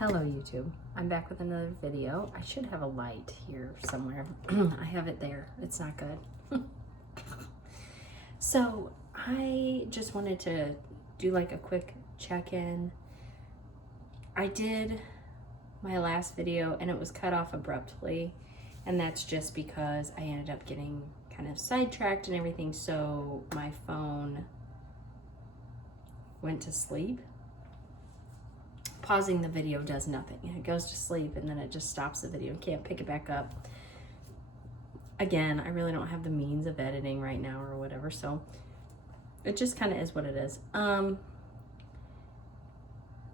Hello YouTube, I'm back with another video. I should have a light here somewhere. I have it there, it's not good. So I just wanted to do like a quick check-in. I did my last video and it was cut off abruptly, and that's just because I ended up getting kind of sidetracked and everything, so my phone went to sleep. Pausing the video does nothing. It goes to sleep and then it just stops the video and can't pick it back up. Again, I really don't have the means of editing right now or whatever, so it just kind of is what it is. But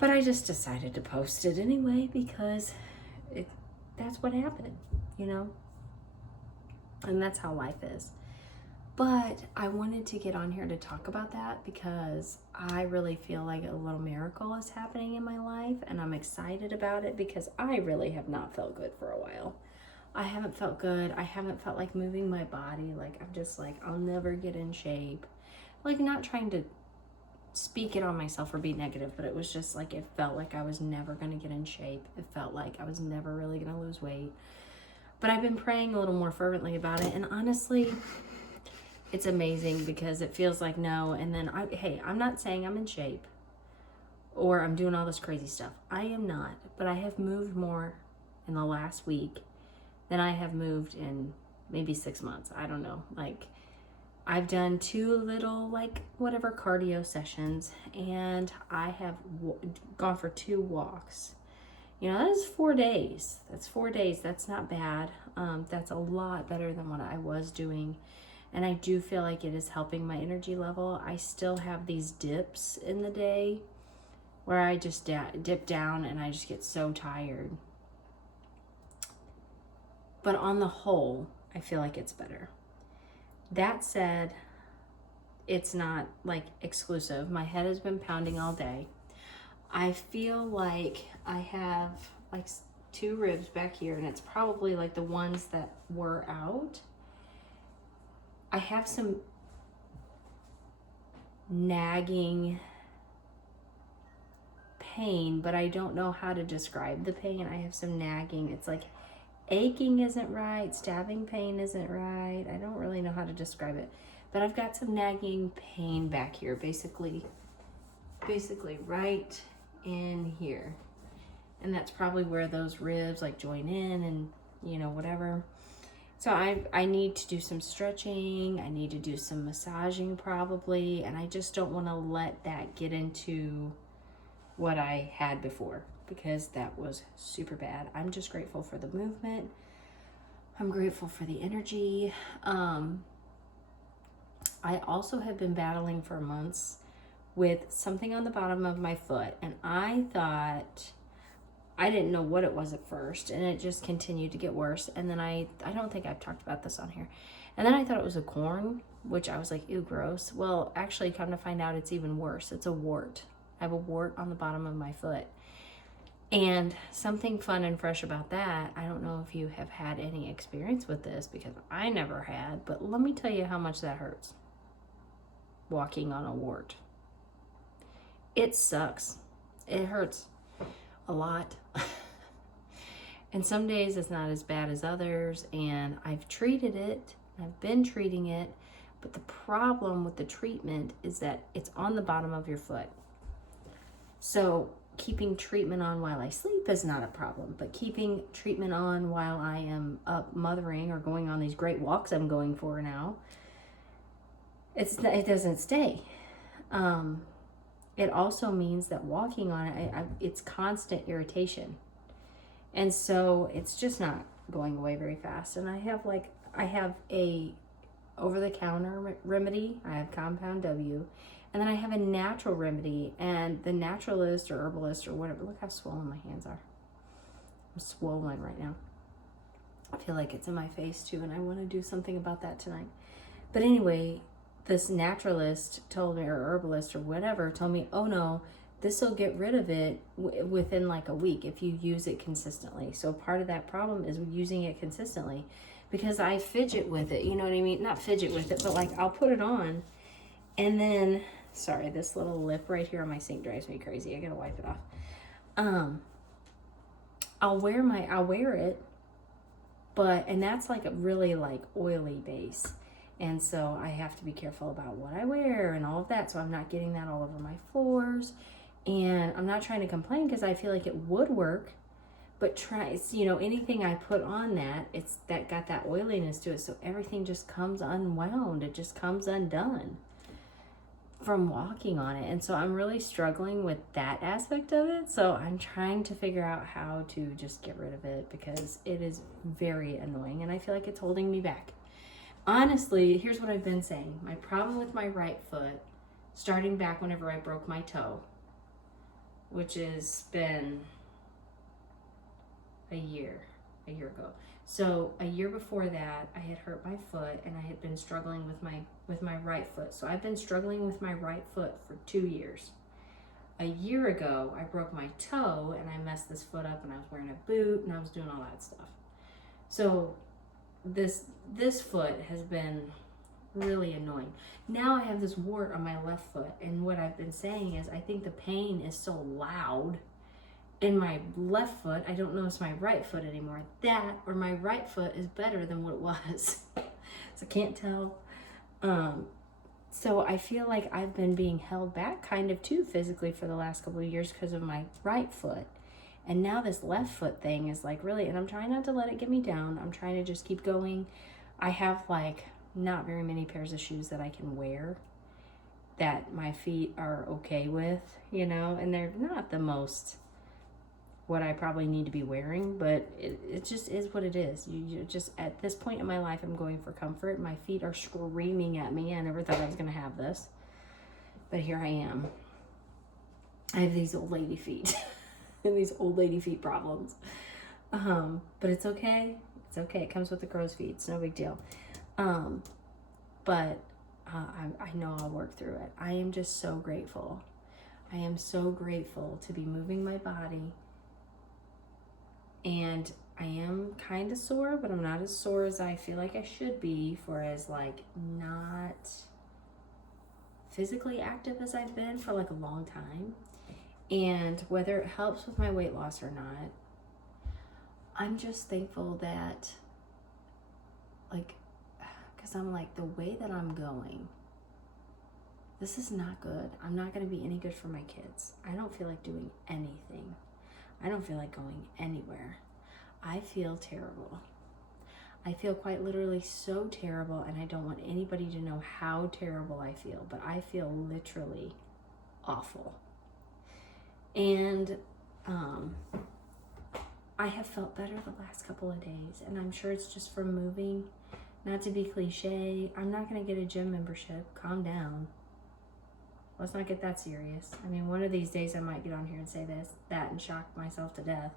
I just decided to post it anyway because that's what happened, you know? And that's how life is. But I wanted to get on here to talk about that because I really feel like a little miracle is happening in my life, and I'm excited about it because I really have not felt good for a while. I haven't felt good. I haven't felt like moving my body. Like, I'm just like, I'll never get in shape. Like, not trying to speak it on myself or be negative, but it was just like, it felt like I was never going to get in shape. It felt like I was never really going to lose weight. But I've been praying a little more fervently about it, and honestly, it's amazing because it feels like no, and then hey, I'm not saying I'm in shape or I'm doing all this crazy stuff. I am not, but I have moved more in the last week than I have moved in maybe 6 months. I don't know. Like, I've done 2 little, like, whatever cardio sessions, and I have gone for 2 walks. You know, that is 4 days. That's 4 days. That's not bad. That's a lot better than what I was doing. And I do feel like it is helping my energy level. I still have these dips in the day where I just dip down and I just get so tired. But on the whole, I feel like it's better. That said, it's not like exclusive. My head has been pounding all day. I feel like I have like 2 ribs back here, and it's probably like the ones that were out. I have some nagging pain, but I don't know how to describe the pain. I have some nagging. It's like aching isn't right, stabbing pain isn't right. I don't really know how to describe it, but I've got some nagging pain back here, basically right in here. And that's probably where those ribs like join in and, you know, whatever. So I need to do some stretching, I need to do some massaging probably, and I just don't want to let that get into what I had before because that was super bad. I'm just grateful for the movement. I'm grateful for the energy. I also have been battling for months with something on the bottom of my foot, and I didn't know what it was at first, and it just continued to get worse. And then I don't think I've talked about this on here. And then I thought it was a corn, which I was like, ew, gross. Well, actually, come to find out, it's even worse. It's a wart. I have a wart on the bottom of my foot. And something fun and fresh about that, I don't know if you have had any experience with this because I never had, but let me tell you how much that hurts. Walking on a wart. It sucks. It hurts a lot. And some days it's not as bad as others, and I've treated it. I've been treating it, but the problem with the treatment is that it's on the bottom of your foot. So keeping treatment on while I sleep is not a problem, but keeping treatment on while I am up mothering or going on these great walks I'm going for now, it doesn't stay. It also means that walking on it, it's constant irritation. And so it's just not going away very fast. And I have a over-the-counter remedy. I have Compound W. And then I have a natural remedy. And the naturalist or herbalist or whatever, look how swollen my hands are. I'm swollen right now. I feel like it's in my face too, and I want to do something about that tonight. But anyway, this naturalist told me, or herbalist or whatever, told me, oh no, this will get rid of it within like a week if you use it consistently. So part of that problem is using it consistently, because I fidget with it, you know what I mean? Not fidget with it, but like I'll put it on, and then, sorry, this little lip right here on my sink drives me crazy. I gotta wipe it off. I'll wear it, and that's like a really like oily base. And so I have to be careful about what I wear and all of that. So I'm not getting that all over my floors. And I'm not trying to complain because I feel like it would work. But anything I put on that, it's that got that oiliness to it. So everything just comes unwound. It just comes undone from walking on it. And so I'm really struggling with that aspect of it. So I'm trying to figure out how to just get rid of it because it is very annoying and I feel like it's holding me back. Honestly, here's what I've been saying. My problem with my right foot, starting back whenever I broke my toe, which has been a year ago. So a year before that, I had hurt my foot and I had been struggling with my right foot. So I've been struggling with my right foot for 2 years. A year ago, I broke my toe and I messed this foot up and I was wearing a boot and I was doing all that stuff. So this foot has been really annoying. Now I have this wart on my left foot, and what I've been saying is I think the pain is so loud in my left foot, I don't notice my right foot anymore. That or my right foot is better than what it was. So I can't tell. So I feel like I've been being held back kind of too physically for the last couple of years because of my right foot. And now this left foot thing is like really, and I'm trying not to let it get me down. I'm trying to just keep going. I have like not very many pairs of shoes that I can wear that my feet are okay with, and they're not the most what I probably need to be wearing, but it just is what it is. You just, at this point in my life, I'm going for comfort. My feet are screaming at me. I never thought I was going to have this, but here I am. I have these old lady feet and these old lady feet problems. But it's okay. It's okay. It comes with the crow's feet. It's no big deal. But I know I'll work through it. I am just so grateful. I am so grateful to be moving my body. And I am kind of sore, but I'm not as sore as I feel like I should be for as like not physically active as I've been for like a long time. And whether it helps with my weight loss or not, I'm just thankful that because I'm like, the way that I'm going, this is not good. I'm not going to be any good for my kids. I don't feel like doing anything. I don't feel like going anywhere. I feel terrible. I feel quite literally so terrible, and I don't want anybody to know how terrible I feel, but I feel literally awful. And I have felt better the last couple of days, and I'm sure it's just from moving. Not to be cliche, I'm not going to get a gym membership. Calm down. Let's not get that serious. I mean, one of these days I might get on here and say that and shock myself to death.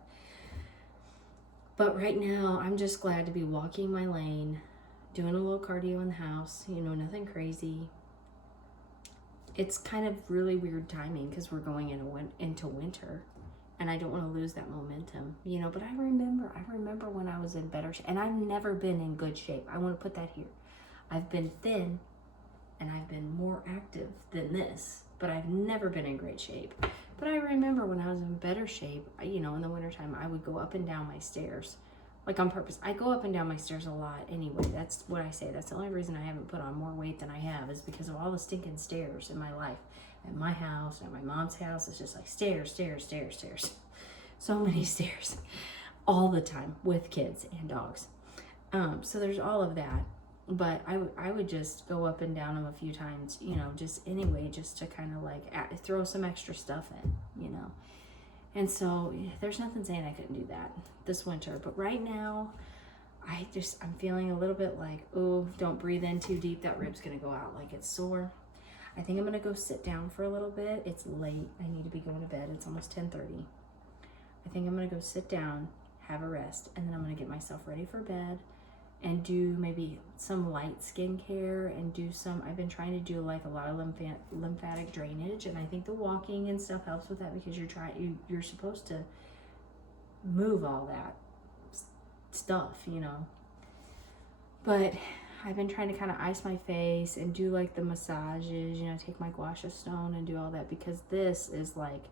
But right now, I'm just glad to be walking my lane, doing a little cardio in the house, nothing crazy. It's kind of really weird timing because we're going into winter, and I don't want to lose that momentum, but I remember when I was in better shape, and I've never been in good shape. I want to put that here. I've been thin, and I've been more active than this, but I've never been in great shape. But I remember when I was in better shape, in the wintertime, I would go up and down my stairs, like on purpose. I go up and down my stairs a lot anyway. That's what I say. That's the only reason I haven't put on more weight than I have is because of all the stinking stairs in my life. At my house, at my mom's house, it's just like stairs, stairs, stairs, stairs. So many stairs all the time with kids and dogs. So there's all of that. But I would just go up and down them a few times, just anyway, just to kind of like throw some extra stuff in, And so there's nothing saying I couldn't do that this winter. But right now, I'm feeling a little bit like, oh, don't breathe in too deep. That rib's going to go out like it's sore. I think I'm going to go sit down for a little bit. It's late. I need to be going to bed. It's almost 10:30. I think I'm going to go sit down, have a rest, and then I'm going to get myself ready for bed. And do maybe some light skincare and I've been trying to do like a lot of lymphatic drainage, and I think the walking and stuff helps with that because you're supposed to move all that stuff, But I've been trying to kind of ice my face and do like the massages, take my gua stone and do all that because this is like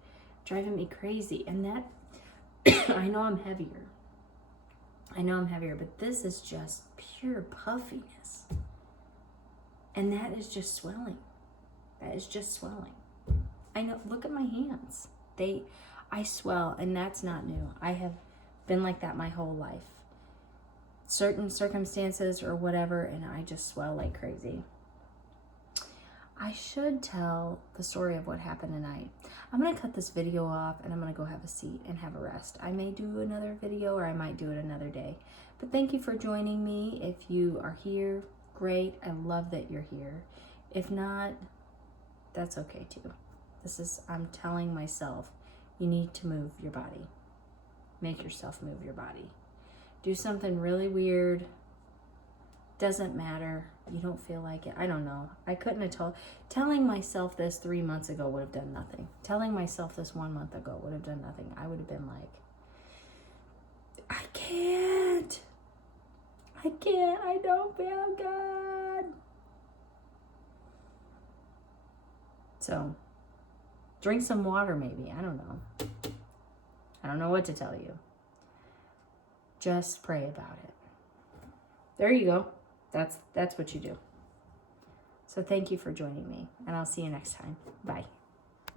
driving me crazy. And that I know I'm heavier. I know I'm heavier, but this is just pure puffiness. And that is just swelling. That is just swelling. I know, look at my hands. I swell, and that's not new. I have been like that my whole life. Certain circumstances or whatever, and I just swell like crazy. I should tell the story of what happened tonight. I'm going to cut this video off, and I'm going to go have a seat and have a rest. I may do another video, or I might do it another day. But thank you for joining me. If you are here, great. I love that you're here. If not, that's okay too. I'm telling myself, you need to move your body. Make yourself move your body. Do something really weird. Doesn't matter. You don't feel like it. I don't know. I couldn't have told. Telling myself this 3 months ago would have done nothing. Telling myself this 1 month ago would have done nothing. I would have been like, I can't. I don't feel good. So, drink some water maybe. I don't know. I don't know what to tell you. Just pray about it. There you go. That's what you do. So thank you for joining me, and I'll see you next time. Bye.